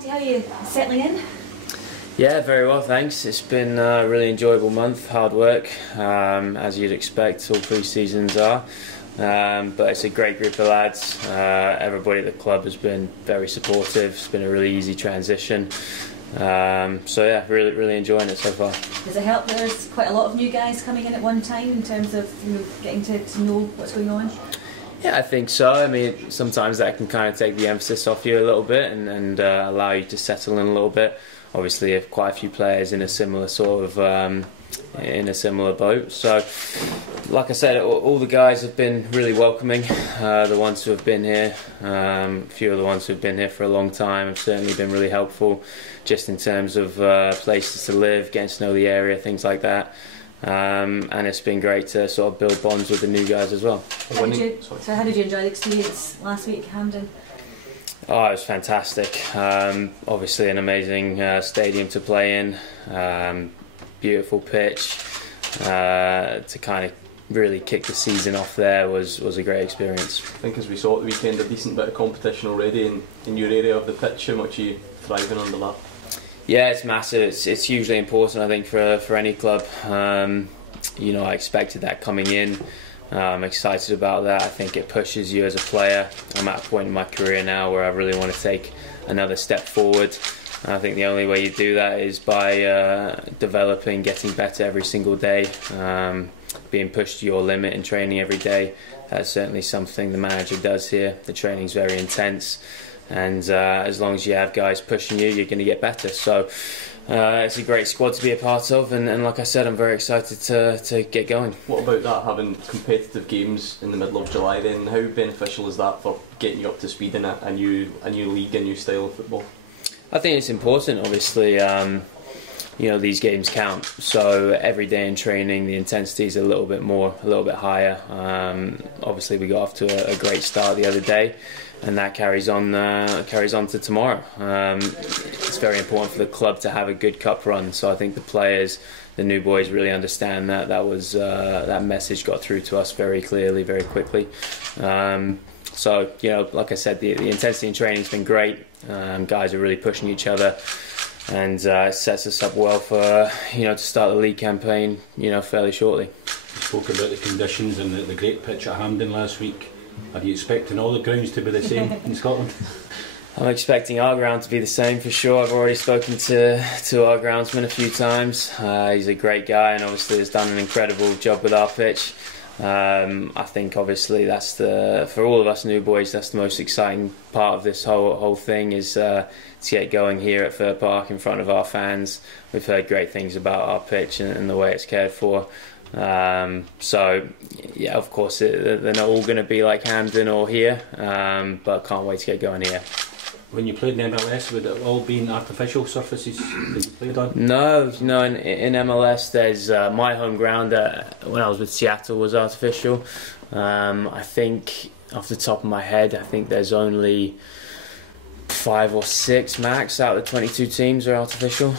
Paddy, how are you settling in? Yeah, very well, thanks. It's been a really enjoyable month, hard work, as you'd expect, all pre-seasons are. But it's a great group of lads. Everybody at the club has been very supportive. It's been a really easy transition. So yeah, really enjoying it so far. Does it help that there's quite a lot of new guys coming in at one time in terms of getting to know what's going on? Yeah, I think so. I mean, sometimes that can kind of take the emphasis off you a little bit and allow you to settle in a little bit. Obviously, if quite a few players in a similar sort of in a similar boat. So, like I said, all the guys have been really welcoming. The ones who have been here, a few of the ones who have been here for a long time, have certainly been really helpful, just in terms of places to live, getting to know the area, things like that. And it's been great to sort of build bonds with the new guys as well. How did you enjoy the experience last week, Hampden? Oh, it was fantastic. Obviously an amazing stadium to play in, beautiful pitch. To kind of really kick the season off there was a great experience. I think, as we saw at the weekend, a decent bit of competition already in your area of the pitch. How much are you thriving under that? Yeah, it's massive. It's hugely important, I think, for any club. You know, I expected that coming in. I'm excited about that. I think it pushes you as a player. I'm at a point in my career now where I really want to take another step forward. And I think the only way you do that is by developing, getting better every single day, being pushed to your limit in training every day. That's certainly something the manager does here. The training's very intense, and as long as you have guys pushing you, you're going to get better. So it's a great squad to be a part of, and like I said, I'm very excited to get going. What about that, having competitive games in the middle of July then? How beneficial is that for getting you up to speed in a new league, a new style of football? I think it's important, obviously. You know, these games count, so every day in training the intensity is a little bit higher. Obviously we got off to a great start the other day, and that carries on to tomorrow. It's very important for the club to have a good cup run, so I think the players, the new boys, really understand that. That message got through to us very clearly, very quickly. So, you know, like I said, the intensity in training has been great. Guys are really pushing each other, and it sets us up well for, you know, to start the league campaign, you know, fairly shortly. You spoke about the conditions and the great pitch at Hampden last week. Are you expecting all the grounds to be the same in Scotland? I'm expecting our ground to be the same for sure. I've already spoken to our groundsman a few times. He's a great guy and obviously has done an incredible job with our pitch. I think obviously that's for all of us new boys, that's the most exciting part of this whole thing, is to get going here at Fir Park in front of our fans. We've heard great things about our pitch and the way it's cared for. So yeah, of course they're not all going to be like Hampden or here, but can't wait to get going here. When you played in MLS, would it all been artificial surfaces that you played on? No, in MLS there's my home ground when I was with Seattle was artificial. I think off the top of my head, I think there's only 5 or 6 max out of the 22 teams are artificial,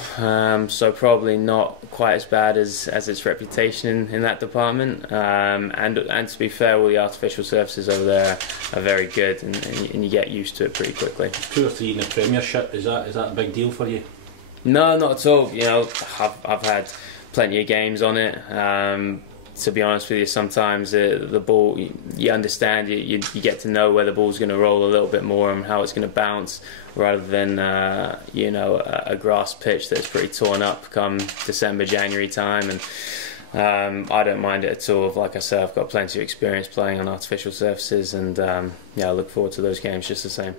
so probably not quite as bad as its reputation in that department. And to be fair, all the artificial surfaces over there are very good, and you get used to it pretty quickly. 2 or 3 in the Premiership, is that a big deal for you? No, not at all. You know, I've had plenty of games on it. To be honest with you, sometimes the ball, you understand, you get to know where the ball's going to roll a little bit more and how it's going to bounce, rather than you know, a grass pitch that's pretty torn up come December, January time. And I don't mind it at all. Like I said, I've got plenty of experience playing on artificial surfaces, and yeah, I look forward to those games just the same.